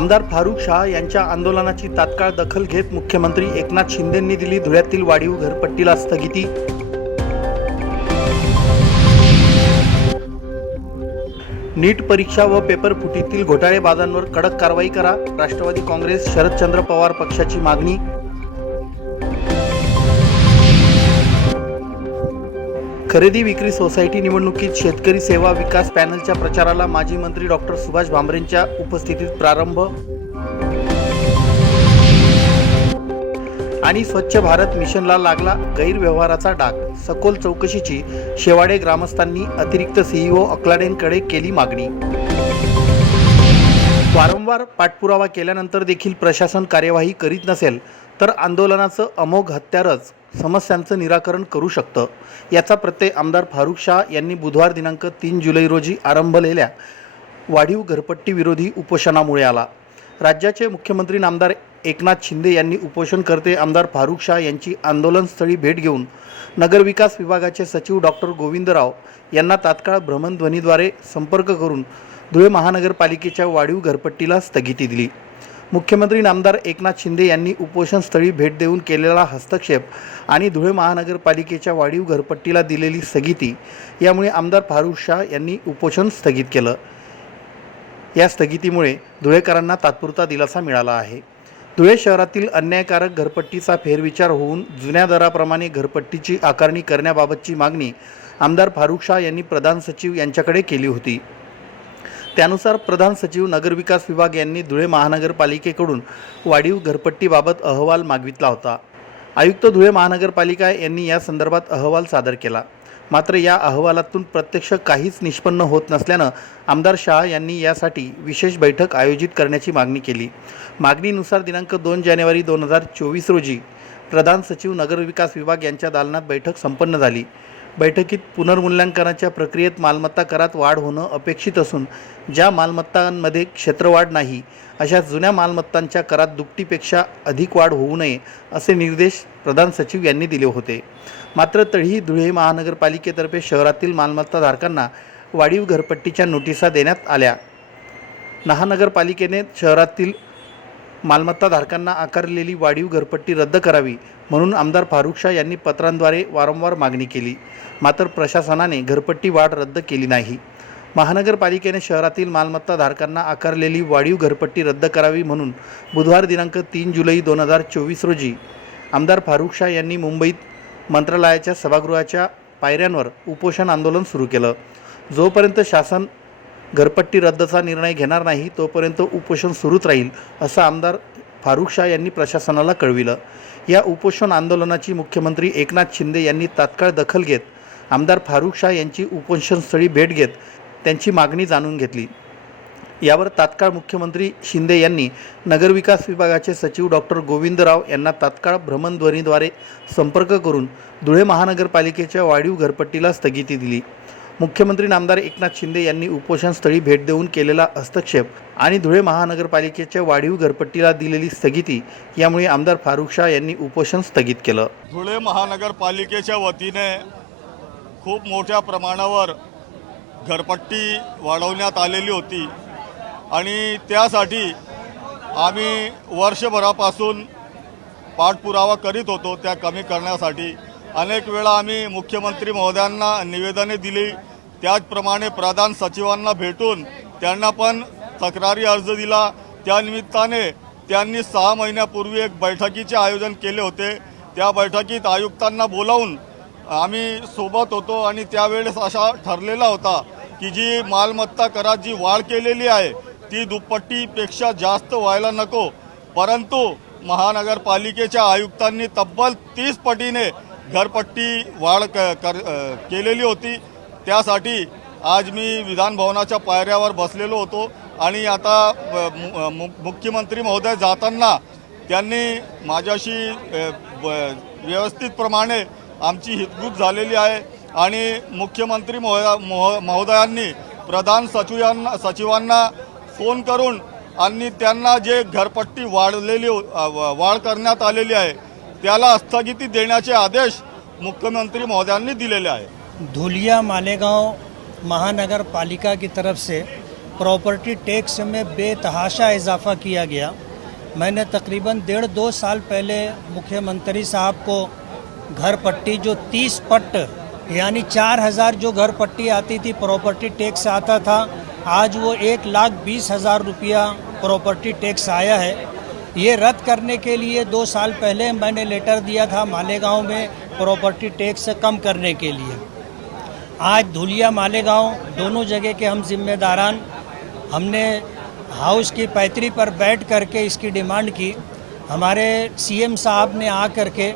आमदार फारुख शाह यांच्या आंदोलनाची तात्काळ दखल घेत मुख्यमंत्री एकनाथ शिंदेंनी दिली धुळ्यातील वाढीव घरपट्टीला स्थगिती. नीट परीक्षा व पेपर फुटीतील घोटाळेबाजांवर कडक कारवाई करा. राष्ट्रवादी काँग्रेस शरदचंद्र पवार पक्षाची मागणी. खरेदी विक्री सोसायटी निवडणुकीत शेतकरी सेवा विकास पॅनलच्या प्रचाराला माजी मंत्री डॉक्टर सुभाष भामरेंच्या उपस्थितीत प्रारंभ. आणि स्वच्छ भारत मिशनला लागला गैरव्यवहाराचा डाग. सखोल चौकशीची शेवाडे ग्रामस्थांनी अतिरिक्त सीईओ अकलाडेंकडे केली मागणी. वारंवार पाठपुरावा केल्यानंतर देखील प्रशासन कार्यवाही करीत नसेल तर आंदोलनाचं अमोघ हत्यारच समस्यांचं निराकरण करू शकतं. याचा प्रत्यय आमदार फारुख शाह यांनी बुधवार दिनांक तीन जुलै रोजी आरंभलेल्या वाढीव घरपट्टी विरोधी उपोषणामुळे आला. राज्याचे मुख्यमंत्री नामदार एकनाथ शिंदे यांनी उपोषणकर्ते आमदार फारुख शाह यांची आंदोलनस्थळी भेट घेऊन नगरविकास विभागाचे सचिव डॉक्टर गोविंदराव यांना तात्काळ भ्रमणध्वनीद्वारे संपर्क करून धुळे महानगरपालिकेच्या वाढीव घरपट्टीला स्थगिती दिली. मुख्यमंत्री नामदार एकनाथ शिंदे यांनी उपोषणस्थळी भेट देऊन केलेला हस्तक्षेप आणि धुळे महानगरपालिकेच्या वाढीव घरपट्टीला दिलेली स्थगिती यामुळे आमदार फारुख शाह यांनी उपोषण स्थगित केलं. या स्थगितीमुळे धुळेकरांना तात्पुरता दिलासा मिळाला आहे. धुळे शहरातील अन्यायकारक घरपट्टीचा फेरविचार होऊन जुन्या दराप्रमाणे घरपट्टीची आकारणी करण्याबाबतची मागणी आमदार फारुख शाह यांनी प्रधान सचिव यांच्याकडे केली होती. त्यानुसार प्रधान सचिव नगरविकास विभाग यांनी धुळे महानगरपालिकेकडून वाढीव घरपट्टीबाबत अहवाल मागवितला होता. आयुक्त धुळे महानगरपालिका यांनी या संदर्भात अहवाल सादर केला. मात्र या अहवालातून प्रत्यक्ष काहीच निष्पन्न होत नसल्यानं आमदार शाह यांनी यासाठी विशेष बैठक आयोजित करण्याची मागणी केली. मागणीनुसार दिनांक दोन जानेवारी दोन हजार चोवीस रोजी प्रधान सचिव नगरविकास विभाग यांच्या दालनात बैठक संपन्न झाली. बैठकीत पुनर्मूल्यांकनाच्या प्रक्रियेत मालमत्ता करात वाढ होणं अपेक्षित असून ज्या मालमत्तांमध्ये क्षेत्रवाढ नाही अशा जुन्या मालमत्तांच्या करात दुपटीपेक्षा अधिक वाढ होऊ नये असे निर्देश प्रधान सचिव यांनी दिले होते. मात्र तरीही धुळे महानगरपालिकेतर्फे शहरातील मालमत्ताधारकांना वाढीव घरपट्टीच्या नोटिसा देण्यात आल्या. महानगरपालिकेने शहरातील मालमत्ताधारकांना आकारलेली वाढीव घरपट्टी रद्द करावी म्हणून आमदार फारुख शाह यांनी पत्रांद्वारे वारंवार मागणी केली. मात्र प्रशासनाने घरपट्टी वाढ रद्द केली नाही. महानगरपालिकेने शहरातील मालमत्ताधारकांना आकारलेली वाढीव घरपट्टी रद्द करावी म्हणून बुधवार दिनांक तीन जुलै दोन हजार चोवीस रोजी आमदार फारुख शाह यांनी मुंबईत मंत्रालयाच्या सभागृहाच्या पायऱ्यांवर उपोषण आंदोलन सुरू केलं. जोपर्यंत शासन घरपट्टी रद्दचा निर्णय घेणार नाही तोपर्यंत उपोषण सुरूच राहील असं आमदार फारुख शाह यांनी प्रशासनाला कळविलं. या उपोषण आंदोलनाची मुख्यमंत्री एकनाथ शिंदे यांनी तात्काळ दखल घेत आमदार फारुख शाह यांची उपोषणस्थळी भेट घेत त्यांची मागणी जाणून घेतली. यावर तात्काळ मुख्यमंत्री शिंदे यांनी नगरविकास विभागाचे सचिव डॉक्टर गोविंदराव यांना तात्काळ भ्रमणध्वनीद्वारे संपर्क करून धुळे महानगरपालिकेच्या वाढीव घरपट्टीला स्थगिती दिली. मुख्यमंत्री नामदार एकनाथ शिंदे यांनी उपोषणस्थळी भेट देऊन केलेला हस्तक्षेप आणि धुळे महानगरपालिकेच्या वाढीव घरपट्टीला दिलेली स्थगिती यामुळे आमदार फारुख शाह यांनी उपोषण स्थगित केलं. धुळे महानगरपालिकेच्या वतीने खूप मोठ्या प्रमाणावर घरपट्टी वाढवण्यात आलेली होती आणि त्यासाठी आम्ही वर्षभरापासून पाठपुरावा करीत होतो त्या कमी करण्यासाठी. अनेक वेळा आम्ही मुख्यमंत्री महोदयांना निवेदने दिली त्याचप्रमाणे प्रधान सचिवांना भेटून त्यांना पण तक्रारी अर्ज दिला. त्यानिमित्ताने त्यांनी सहा महिन्यापूर्वी एक बैठकीचे आयोजन केले होते. त्या बैठकीत आयुक्तांना बोलावून आम्ही सोबत होतो आणि त्यावेळेस असा ठरलेला होता की जी मालमत्ता करात जी वाढ केलेली आहे ती दुप्पटीपेक्षा जास्त व्हायला नको. परंतु महानगरपालिकेच्या आयुक्तांनी तब्बल तीस पटीने घरपट्टी वाढ क कर केलेली होती. त्यासाठी आज मी विधानभवनाच्या पायऱ्यावर बसलेलो होतो आणि आता मु- मुख्यमंत्री महोदय जाताना त्यांनी माझ्याशी व्यवस्थितप्रमाणे आमची हितगुत झालेली आहे आणि मुख्यमंत्री महोदया महो- महोदयांनी प्रधान सचिवांना सचिवांना फोन करून आणि त्यांना जे घरपट्टी वाढलेली वाढ करण्यात आलेली आहे त्याला स्थगिती देण्याचे आदेश मुख्यमंत्री महोदयांनी दिलेले आहे. धुलिया मालेगांव महानगर पालिका की तरफ़ से प्रॉपर्टी टैक्स में बेतहाशा इजाफा किया गया। मैंने तकरीबन डेढ़ दो साल पहले मुख्यमंत्री साहब को घर पट्टी जो तीस पट्ट यानी चार हज़ार जो घर पट्टी आती थी, प्रॉपर्टी टैक्स आता था। आज वो एक लाख बीस हज़ार रुपया प्रॉपर्टी टैक्स आया है। ये रद्द करने के लिए दो साल पहले मैंने लेटर दिया था मालेगांव में प्रॉपर्टी टैक्स कम करने के लिए। आज धुलिया मालेगांव दोनों जगह के हम जिम्मेदारान हमने हाउस की पैतरी पर बैठ करके इसकी डिमांड की। हमारे सीएम साहब ने आ करके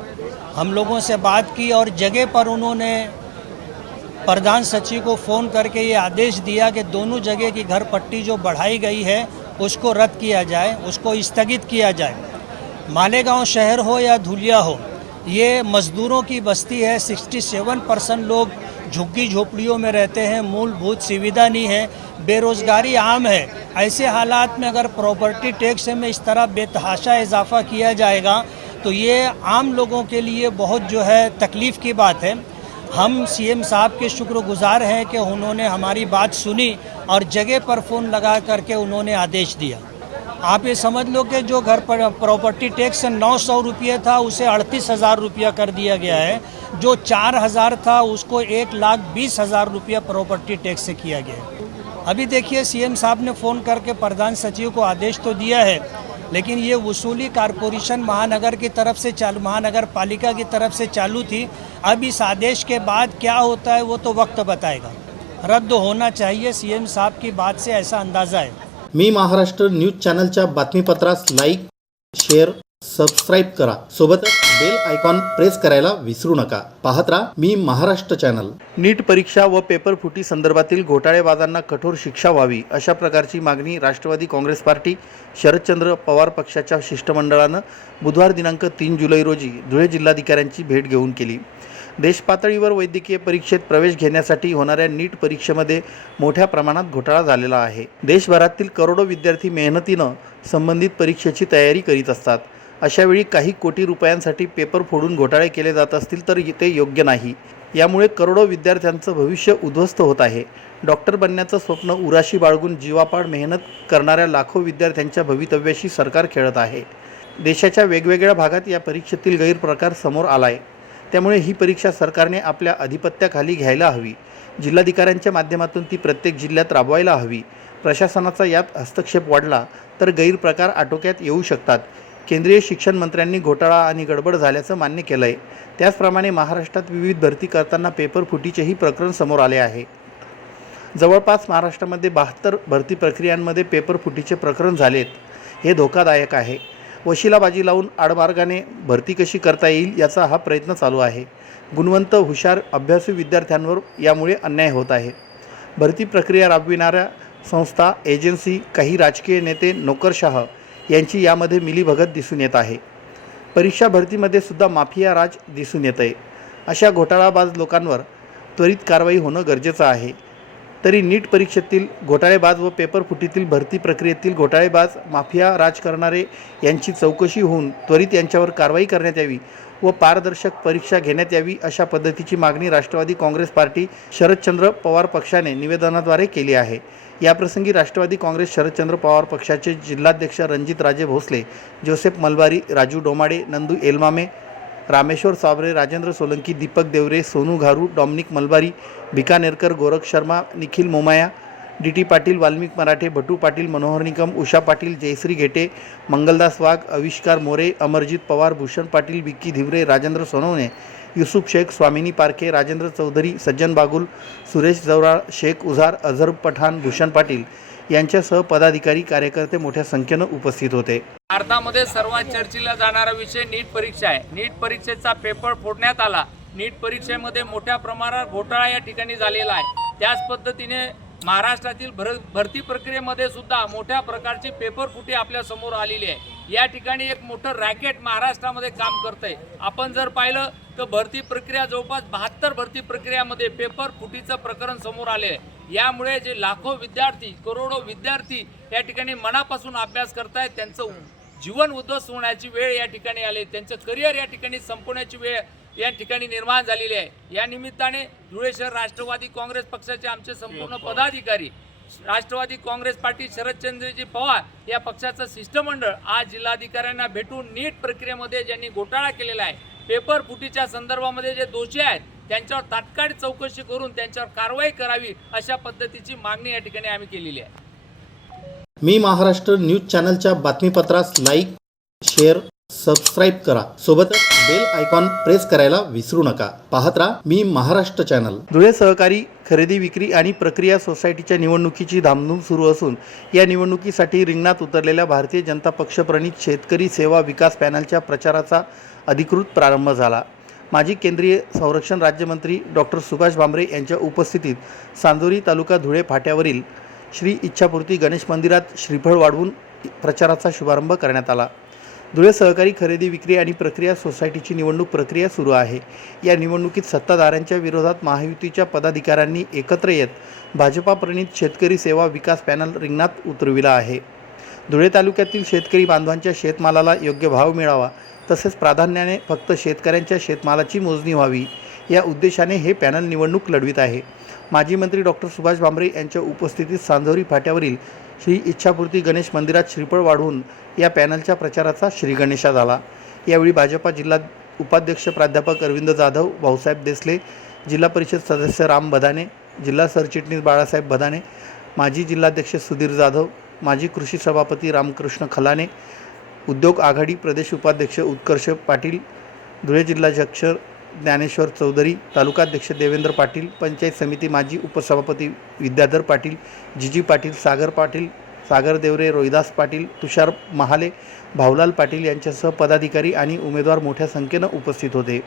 हम लोगों से बात की और जगह पर उन्होंने प्रधान सचिव को फ़ोन करके ये आदेश दिया कि दोनों जगह की घर पट्टी जो बढ़ाई गई है, उसको रद्द किया जाए, उसको स्थगित किया जाए। मालेगांव शहर हो या धुलिया हो, ये मज़दूरों की बस्ती है 67 परसेंट लोग झुग्गी झोपड़ियों में रहते हैं, मूलभूत सुविधा नहीं है, बेरोज़गारी आम है। ऐसे हालात में अगर प्रॉपर्टी टैक्स में इस तरह बेतहाशा इजाफा किया जाएगा तो ये आम लोगों के लिए बहुत जो है तकलीफ़ की बात है। हम सीएम साहब के शुक्रगुजार हैं कि उन्होंने हमारी बात सुनी और जगह पर फ़ोन लगा करके उन्होंने आदेश दिया। आप ये समझ लो कि जो घर पर प्रॉपर्टी टैक्स नौ सौ रुपये था, उसे अड़तीस हज़ार रुपया कर दिया गया है। जो चार हज़ार था, उसको एक लाख बीस हज़ार रुपया प्रॉपर्टी टैक्स से किया गया है। अभी देखिए सीएम साहब ने फ़ोन करके प्रधान सचिव को आदेश तो दिया है, लेकिन ये वसूली कारपोरेशन महानगर की तरफ़ से चालू महानगर पालिका की तरफ़ से चालू थी। अब इस आदेश के बाद क्या होता है, वो तो वक्त बताएगा। रद्द होना चाहिए सीएम साहब की बात से ऐसा अंदाज़ा है। मी महाराष्ट्र न्यूज चॅनलच्या बातमीपत्रास लाईक शेअर सबस्क्राईब करा. सोबतच बेल आयकॉन प्रेस करायला विसरू नका. पाहत राहा मी महाराष्ट्र चॅनल. नीट परीक्षा व पेपर फुटी संदर्भातील घोटाळेबाजांना कठोर शिक्षा व्हावी अशा प्रकारची मागणी राष्ट्रवादी काँग्रेस पार्टी शरदचंद्र पवार पक्षाच्या शिष्टमंडळानं बुधवार दिनांक तीन जुलै रोजी धुळे जिल्हाधिकाऱ्यांची भेट घेऊन केली. देशपातळीवर वैद्यकीय परीक्षेत प्रवेश घेण्यासाठी होणाऱ्या नीट परीक्षेमध्ये मोठ्या प्रमाणात घोटाळा झालेला आहे. देशभरातील करोडो विद्यार्थी मेहनतीनं संबंधित परीक्षेची तयारी करीत असतात. अशावेळी काही कोटी रुपयांसाठी पेपर फोडून घोटाळे केले जात असतील तर ते योग्य नाही. यामुळे करोडो विद्यार्थ्यांचं भविष्य उद्ध्वस्त होत आहे. डॉक्टर बनण्याचं स्वप्न उराशी बाळगून जीवापाड मेहनत करणाऱ्या लाखो विद्यार्थ्यांच्या भवितव्याशी सरकार खेळत आहे. देशाच्या वेगवेगळ्या भागात या परीक्षेतील गैरप्रकार समोर आला आहे त्यामुळे ही परीक्षा सरकारने आपल्या अधिपत्याखाली घ्यायला हवी. जिल्हाधिकाऱ्यांच्या माध्यमातून ती प्रत्येक जिल्ह्यात राबवायला हवी. प्रशासनाचा यात हस्तक्षेप वाढला तर गैरप्रकार आटोक्यात येऊ शकतात. केंद्रीय शिक्षण मंत्र्यांनी घोटाळा आणि गडबड झाल्याचं मान्य केलं आहे त्याचप्रमाणे महाराष्ट्रात विविध भरती करताना पेपर फुटीचेही प्रकरण समोर आले आहे. जवळपास महाराष्ट्रामध्ये बहात्तर भरती प्रक्रियांमध्ये पेपर फुटीचे प्रकरण झालेत. हे धोकादायक आहे. वशिलाबाजी लावून आडमार्गाने भरती कशी करता येईल याचा हा प्रयत्न चालू आहे. गुणवंत हुशार अभ्यासू विद्यार्थ्यांवर यामुळे अन्याय होत आहे. भरती प्रक्रिया राबविणाऱ्या संस्था एजन्सी काही राजकीय नेते नोकरशाह यांची यामध्ये मिलीभगत दिसून येत आहे. परीक्षा भरतीमध्ये सुद्धा माफिया राज दिसून येत आहे अशा घोटाळाबाज लोकांवर त्वरित कारवाई होणं गरजेचं आहे. तरी नीट परीक्षेतील घोटाळेबाज व पेपर फुटीतील भरती प्रक्रियेतील घोटाळेबाज माफिया राज करणारे यांची चौकशी होऊन त्वरित यांच्यावर कारवाई करण्यात यावी व पारदर्शक परीक्षा घेण्यात यावी अशा पद्धतीची मागणी राष्ट्रवादी काँग्रेस पार्टी शरदचंद्र पवार पक्षाने निवेदनाद्वारे केली आहे. याप्रसंगी राष्ट्रवादी काँग्रेस शरदचंद्र पवार पक्षाचे जिल्हाध्यक्ष Ranjit Raje Bhosale Joseph Malbari Raju Domade Nandu Elmame Rameshwar Saware Rajendra Solanki Deepak Deore Sonu Gharu Dominic Malbari Bhikanerkar Gorakh Sharma Nikhil Momaya D T Patil Valmik Marathe Bhatu Patil Manohar Nikam Usha Patil Jayashree Ghete Mangaldas Wagh Avishkar More Amarjit Pawar Bhushan Patil Vicky Dhiware Rajendra Sonawane Yusuf Shaikh स्वामिनी पारखे राजेंद्र चौधरी सज्जन बागुल सुरेश जवराळ शेख उझार अझर पठाण भूषण पाटील यांच्यासह पदाधिकारी कार्यकर्ते मोठ्या संख्येनं उपस्थित होते. भारतामध्ये सर्वात चर्चेला जाणारा विषय नीट परीक्षा आहे. नीट परीक्षेचा पेपर फोडण्यात आला. नीट परीक्षेमध्ये मोठ्या प्रमाणात घोटाळा या ठिकाणी झालेला आहे. त्याच पद्धतीने महाराष्ट्रातील भर भरती प्रक्रियेमध्ये सुद्धा मोठ्या प्रकारची पेपर फुटी आपल्यासमोर आलेली आहे. या ठिकाणी एक मोठं रॅकेट महाराष्ट्रामध्ये काम करतंय. आपण जर पाहिलं तर भरती प्रक्रिया जवळपास बहात्तर भरती प्रक्रियामध्ये पेपर फुटीचं प्रकरण समोर आले आहे. यामुळे जे लाखो विद्यार्थी करोडो विद्यार्थी या ठिकाणी मनापासून अभ्यास करतायत त्यांचं जीवन उद्ध्वस्त होण्याची वेळ या ठिकाणी आली त्यांचं करिअर या ठिकाणी संपवण्याची वेळ या ठिकाणी निर्माण झालेली आहे. या निमित्ताने धुळे शहर राष्ट्रवादी काँग्रेस पक्षाचे आमचे संपूर्ण पदाधिकारी राष्ट्रवादी काँग्रेस पार्टी शरदचंद्रजी पवार या पक्षाचं शिष्टमंडळ आज जिल्हाधिकाऱ्यांना भेटून नीट प्रक्रियेमध्ये ज्यांनी घोटाळा केलेला आहे पेपर फुटीच्या संदर्भामध्ये जे दोषी आहेत त्यांच्यावर तात्काळ चौकशी करून त्यांच्यावर कारवाई करावी अशा पद्धतीची मागणी या ठिकाणी आम्ही केलेली आहे. मी महाराष्ट्र न्यूज चॅनलच्या बातमीपत्रास लाईक शेअर सबस्क्राईब करा. सोबतच बेल आयकॉन प्रेस करायला विसरू नका. पाहत राहा मी महाराष्ट्र चॅनल. धुळे सहकारी खरेदी विक्री आणि प्रक्रिया सोसायटीच्या निवडणुकीची धामधूम सुरू असून या निवडणुकीसाठी रिंगणात उतरलेल्या भारतीय जनता पक्ष प्रणित शेतकरी सेवा विकास पॅनलच्या प्रचाराचा अधिकृत प्रारंभ झाला. माजी केंद्रीय संरक्षण राज्यमंत्री डॉक्टर सुभाष भामरे यांच्या उपस्थितीत सांजोरी तालुका धुळे फाट्यावरील श्री इच्छापूर्ती गणेश मंदिरात श्रीफळ वाढवून प्रचाराचा शुभारंभ करण्यात आला. धुळे सहकारी खरेदी विक्री आणि प्रक्रिया सोसायटीची निवडणूक प्रक्रिया सुरू आहे. या निवडणुकीत सत्ताधाऱ्यांच्या विरोधात महायुतीच्या पदाधिकाऱ्यांनी एकत्र येत भाजपाप्रणीत शेतकरी सेवा विकास पॅनल रिंगणात उतरविला आहे. धुळे तालुक्यातील शेतकरी बांधवांच्या शेतमालाला योग्य भाव मिळावा तसेच प्राधान्याने फक्त शेतकऱ्यांच्या शेतमालाची मोजणी व्हावी. या उद्देशाने हे पॅनल निवडणूक लढवित आहे. माजी मंत्री डॉक्टर सुभाष भामरे यांच्या उपस्थितीत सांजोरी फाट्यावरील श्री इच्छापूर्ती गणेश मंदिरात श्रीफळ वाढवून या पॅनलच्या प्रचाराचा श्रीगणेशा झाला. यावेळी भाजपा जिल्हा उपाध्यक्ष प्राध्यापक अरविंद जाधव भाऊसाहेब देसले जिल्हा परिषद सदस्य राम बदाने जिल्हा सरचिटणीस बाळासाहेब बदाने माजी जिल्हाध्यक्ष सुधीर जाधव माजी कृषी सभापती रामकृष्ण खलाने उद्योग आघाडी प्रदेश उपाध्यक्ष उत्कर्ष पाटील धुळे जिल्हाध्यक्ष ज्ञानेश्वर चौधरी तालुकाध्यक्ष देवेंद्र पाटील पंचायत समिती माजी उपसभापती विद्याधर पाटील जिजी पाटील सागर पाटील सागर देवरे रोहिदास पाटील तुषार महाले भाऊलाल पाटील यांच्यासह पदाधिकारी आणि उमेदवार मोठ्या संख्येनं उपस्थित होते.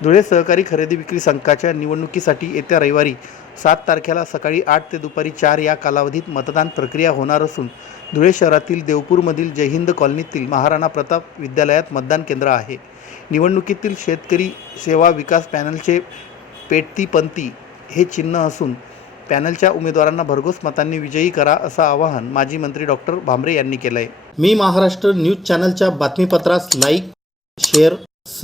धुळे सहकारी खरेदी विक्री संघाच्या निवडणुकीसाठी येत्या रविवारी सात तारखेला सकाळी आठ ते दुपारी चार या कालावधीत मतदान प्रक्रिया होणार असून धुळे शहरातील देवपूरमधील जयहिंद कॉलनीतील महाराणा प्रताप विद्यालयात मतदान केंद्र आहे. निवडणुकीतील शेतकरी सेवा विकास पॅनलचे पेटतीपंथी हे चिन्ह असून पॅनलच्या उमेदवारांना भरघोस मतांनी विजयी करा असं आवाहन माजी मंत्री डॉक्टर भांबरे यांनी केलं आहे मी महाराष्ट्र न्यूज चॅनलच्या बातमीपत्रास लाईक शेअर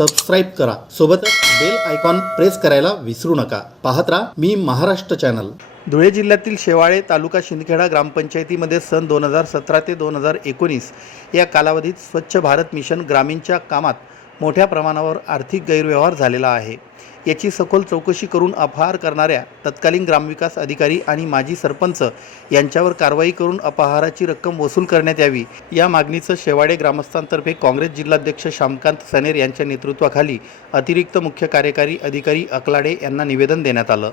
सबस्क्राईब करा. सोबतच बेल आयकॉन प्रेस करायला विसरू नका. पाहत राहा मी महाराष्ट्र चॅनल धुळे जिल्ह्यातील शेवाळे तालुका शिंदखेडा ग्रामपंचायतीमध्ये सन दोन हजार सतरा ते दोन हजार एकोणीस या कालावधीत स्वच्छ भारत मिशन ग्रामीणच्या कामात मोठ्या प्रमाणावर आर्थिक गैरव्यवहार झालेला आहे. याची सखोल चौकशी करून अपहार करणाऱ्या तत्कालीन ग्रामविकास अधिकारी आणि माजी सरपंच यांच्यावर कारवाई करून अपहाराची रक्कम वसूल करण्यात यावी. या मागणीचं शेवाडे ग्रामस्थांतर्फे काँग्रेस जिल्हाध्यक्ष श्यामकांत सनेर यांच्या नेतृत्वाखाली अतिरिक्त मुख्य कार्यकारी अधिकारी अकलाडे यांना निवेदन देण्यात आलं.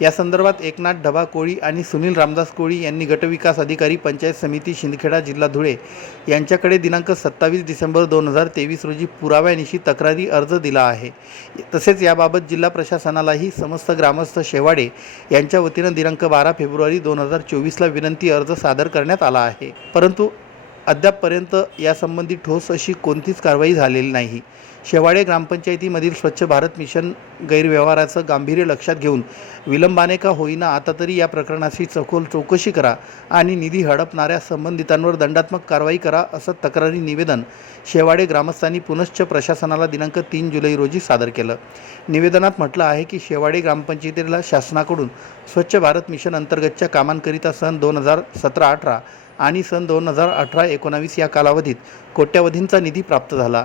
या संदर्भात एकनाथ ढबा कोळी आणि सुनील रामदास कोळी यांनी गटविकास अधिकारी पंचायत समिती शिंदखेडा जिल्हा धुळे यांच्याकडे दिनांक सत्तावीस डिसेंबर दोन हजार तेवीस रोजी पुराव्यानिशी तक्रारी अर्ज दिला आहे. तसेच याबाबत जिल्हा प्रशासनालाही समस्त ग्रामस्थ शेवाडे यांच्या वतीनं दिनांक बारा फेब्रुवारी दोन हजार चोवीसला विनंती अर्ज सादर करण्यात आला आहे. परंतु अद्यापपर्यंत यासंबंधी ठोस अशी कोणतीच कारवाई झालेली नाही. शेवाडे ग्रामपंचायतीमधील स्वच्छ भारत मिशन गैरव्यवहाराचं गांभीर्य लक्षात घेऊन विलंबाने का होईना आता तरी या प्रकरणाची सखोल चौकशी करा आणि निधी हडपणाऱ्या संबंधितांवर दंडात्मक कारवाई करा असं तक्रारी निवेदन शेवाडे ग्रामस्थांनी पुनश्च प्रशासनाला दिनांक तीन जुलै रोजी सादर केलं. निवेदनात म्हटलं आहे की शेवाडे ग्रामपंचायतीला शासनाकडून स्वच्छ भारत मिशन अंतर्गतच्या कामांकरिता सन दोन हजार सतरा अठरा आणि सन दोन हजार अठरा एकोणावीस या कालावधीत कोट्यवधींचा निधी प्राप्त झाला.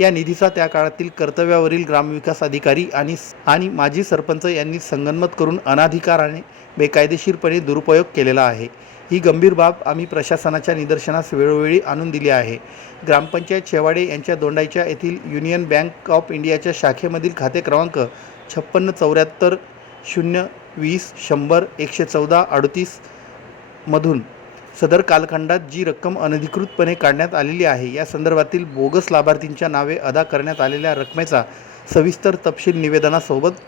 या निधीचा त्या काळातील कर्तव्यावरील ग्रामविकास अधिकारी आणि आणि माजी सरपंच यांनी संगनमत करून अनाधिकाराने बेकायदेशीरपणे दुरुपयोग केलेला आहे. ही गंभीर बाब आम्ही प्रशासनाच्या निदर्शनास वेळोवेळी आणून दिली आहे. ग्रामपंचायत शेवाडे यांच्या दोंडाईच्या येथील युनियन बँक ऑफ इंडियाच्या शाखेमधील खाते क्रमांक छप्पन्न चौऱ्याहत्तर शून्य वीस शंभर एकशे चौदा अडतीसमधून सदर कालखंडात जी रक्कम अनधिकृतपणे काढण्यात आलेली आहे या संदर्भातील बोगस लाभार्थींच्या नावे अदा करण्यात आलेल्या रकमेचा सविस्तर तपशील निवेदनासोबत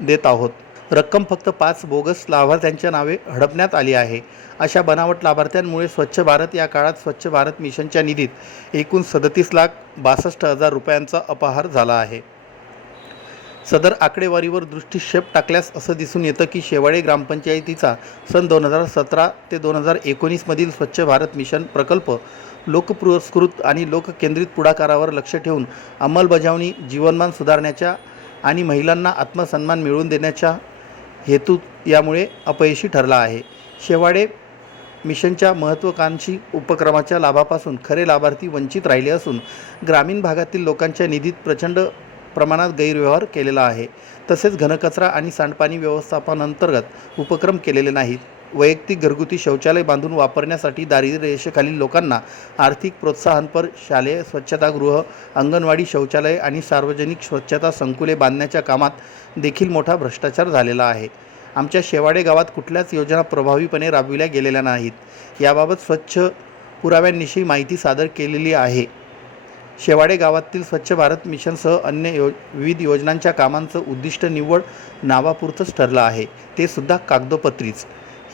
देत आहोत. रक्कम फक्त पाच बोगस लाभार्थ्यांच्या नावे हडपण्यात आली आहे. अशा बनावट लाभार्थ्यांमुळे स्वच्छ भारत या काळात स्वच्छ भारत मिशनच्या निधीत एकूण सदतीस लाख बासष्ट हजार रुपयांचा अपहार झाला आहे. सदर आकडेवारीवर दृष्टीक्षेप टाकल्यास असं दिसून येतं की शेवाळे ग्रामपंचायतीचा सन दोन हजार सतरा ते दोन हजार एकोणीसमधील स्वच्छ भारत मिशन प्रकल्प लोकपुरस्कृत आणि लोककेंद्रित पुढाकारावर लक्ष ठेवून अंमलबजावणी जीवनमान सुधारण्याच्या आणि महिलांना आत्मसन्मान मिळवून देण्याच्या हेतू यामुळे अपयशी ठरला आहे. शेवाडे मिशनच्या महत्त्वाकांक्षी उपक्रमाच्या लाभापासून खरे लाभार्थी वंचित राहिले असून ग्रामीण भागातील लोकांच्या निधीत प्रचंड प्रमाणात गैरव्यवहार केलेला आहे. तसेच घनकचरा आणि सांडपाणी व्यवस्थापनांतर्गत उपक्रम केलेले नाहीत. वैयक्तिक घरगुती शौचालय बांधून वापरण्यासाठी दारिद्र्य रेषेखालील लोकांना आर्थिक प्रोत्साहनपर शालेय स्वच्छतागृह अंगणवाडी शौचालय आणि सार्वजनिक स्वच्छता संकुले बांधण्याच्या कामात देखील मोठा भ्रष्टाचार झालेला आहे. आमच्या शेवाडे गावात कुठल्याच योजना प्रभावीपणे राबविल्या गेलेल्या नाहीत. याबाबत स्वच्छ पुराव्यांविषयी माहिती सादर केलेली आहे. शेवाडे गावातील स्वच्छ भारत मिशनसह अन्य यो विविध योजनांच्या कामांचं उद्दिष्ट निव्वळ नावापुरतंच ठरलं आहे. ते सुद्धा कागदोपत्रीच.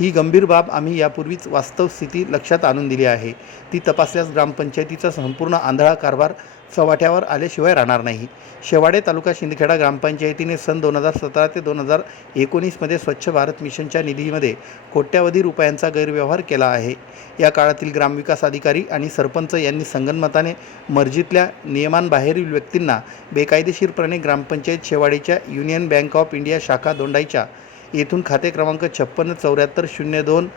ही गंभीर बाब आम्ही यापूर्वीच वास्तव स्थिती लक्षात आणून दिली आहे. ती तपासल्यास ग्रामपंचायतीचा संपूर्ण आंधळा कारभार चव्हाट्यावर आल्याशिवाय राहणार नाही. शेवाडे तालुका शिंदखेडा ग्रामपंचायतीने सन दोन हजार सतरा ते दोन हजार एकोणीसमध्ये स्वच्छ भारत मिशनच्या निधीमध्ये कोट्यावधी रुपयांचा गैरव्यवहार केला आहे. या काळातील ग्रामविकास अधिकारी आणि सरपंच यांनी संगनमताने मर्जीतल्या नियमांबाहेरील व्यक्तींना बेकायदेशीरपणे ग्रामपंचायत शेवाडीच्या युनियन बँक ऑफ इंडिया शाखा दोंडाईच्या येथून खाते क्रमांक छप्पन्न चौऱ्याहत्तर शून्य दोन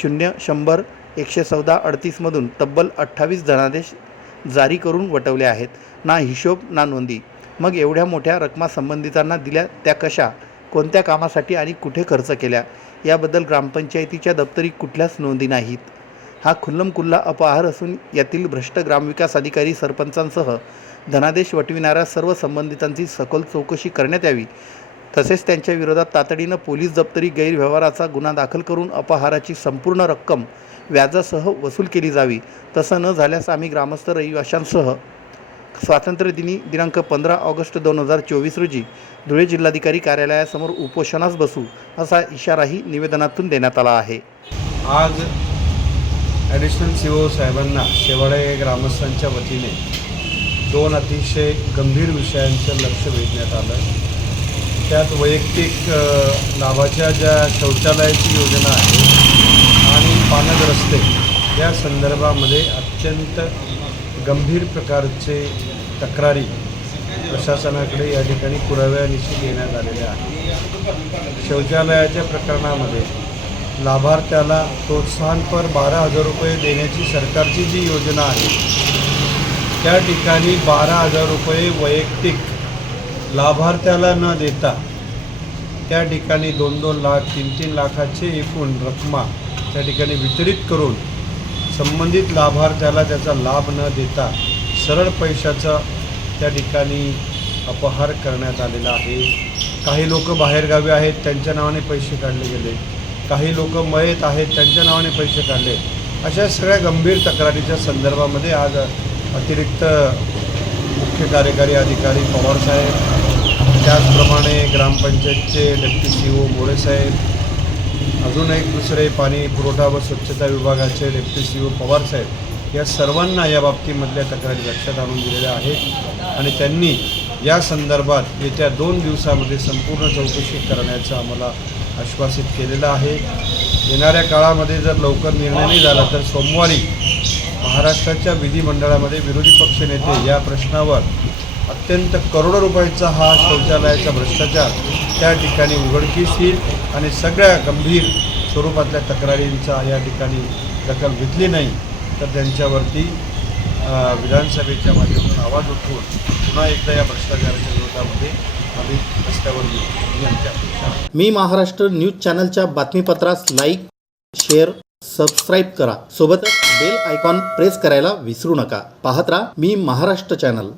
शून्य शंभर एकशे चौदा अडतीसमधून तब्बल अठ्ठावीस धनादेश जारी करून वटवले आहेत. ना हिशोब ना नोंदी. मग एवढ्या मोठ्या रकमा संबंधितांना दिल्या त्या कशा? कोणत्या कामासाठी आणि कुठे खर्च केल्या? याबद्दल ग्रामपंचायतीच्या दप्तरी कुठल्याच नोंदी नाहीत. हा खुल्लमकुल्ला अपहार असून यातील भ्रष्ट ग्रामविकास अधिकारी सरपंचांसह धनादेश वटविणाऱ्या सर्व संबंधितांची सखोल चौकशी करण्यात यावी. तसेच त्यांच्या विरोधात तातडीनं पोलीस दप्तरी गैरव्यवहाराचा गुन्हा दाखल करून अपहाराची संपूर्ण रक्कम व्याजासह वसूल केली जावी. तसं न झाल्यास आम्ही ग्रामस्थ रहिवाशांसह स्वातंत्र्यदिनी दिनांक पंधरा ऑगस्ट दोन हजार चोवीस रोजी धुळे जिल्हाधिकारी कार्यालयासमोर उपोषणास बसू असा इशाराही निवेदनातून देण्यात आला आहे. आज ॲडिशनल सी ओ साहेबांना शेवाळे ग्रामस्थांच्या वतीने दोन अतिशय गंभीर विषयांचं लक्ष वेधण्यात आलं. त्यात वैयक्तिक लाभाच्या ज्या शौचालयाची योजना आहे आणि या संदर्भामध्ये अत्यंत गंभीर प्रकारचे तक्रारी प्रशासनाकडे या ठिकाणी पुराव्यानिशी देण्यात आलेल्या आहेत. शौचालयाच्या प्रकरणामध्ये लाभार्थ्याला प्रोत्साहनपर बारा हजार रुपये देण्याची सरकारची जी योजना आहे त्या ठिकाणी बारा हजार रुपये वैयक्तिक लाभार्थ्याला न देता त्या ठिकाणी दोन दोन लाख तीन तीन लाखाचे एकूण रकमा त्या ठिकाणी वितरित करून संबंधित लाभार्थ्याला त्याचा लाभ न देता सरळ पैशाचा त्या ठिकाणी अपहार करण्यात आलेला आहे. काही लोक बाहेरगावी आहेत त्यांच्या नावाने पैसे काढले गेले. काही लोक मयत आहेत त्यांच्या नावाने पैसे काढले. अशा सगळ्या गंभीर तक्रारीच्या संदर्भामध्ये आज अतिरिक्त मुख्य कार्यकारी अधिकारी पवारसाहेब त्याचप्रमाणे ग्रामपंचायतचे डेप्टी सी ओ मोरेसाहेब अजून एक दुसरे पाणी पुरवठा व स्वच्छता विभागाचे डेप्टी सी ओ पवारसाहेब या सर्वांना या बाबतीमधल्या तक्रारी लक्षात आणून दिलेल्या आहेत. आणि त्यांनी या संदर्भात येत्या दोन दिवसामध्ये संपूर्ण चौकशी करण्याचं आम्हाला आश्वासित केलेलं आहे. येणाऱ्या काळामध्ये जर लवकर निर्णय नाही झाला तर सोमवारी महाराष्ट्राच्या विधिमंडळामध्ये विरोधी पक्षनेते या प्रश्नावर अत्यंत करोडो रुपयाचा हा शौचालयाचा भ्रष्टाचार त्या ठिकाणी उघडकीस येईल आणि सगळ्या गंभीर स्वरूपातल्या तक्रारींचा या ठिकाणी दखल घेतली नाही तर त्यांच्यावरती विधानसभेच्या माध्यमातून आवाज उठवून पुन्हा एकदा या भ्रष्टाचाराच्या विरोधामध्ये आम्ही रस्त्यावर येऊ. आमची अपेक्षा मी महाराष्ट्र न्यूज चॅनलच्या बातमीपत्रास लाईक शेअर सबस्क्राईब करा. सोबतच बेल आयकॉन प्रेस करायला विसरू नका. पाहत राहा मी महाराष्ट्र चॅनल.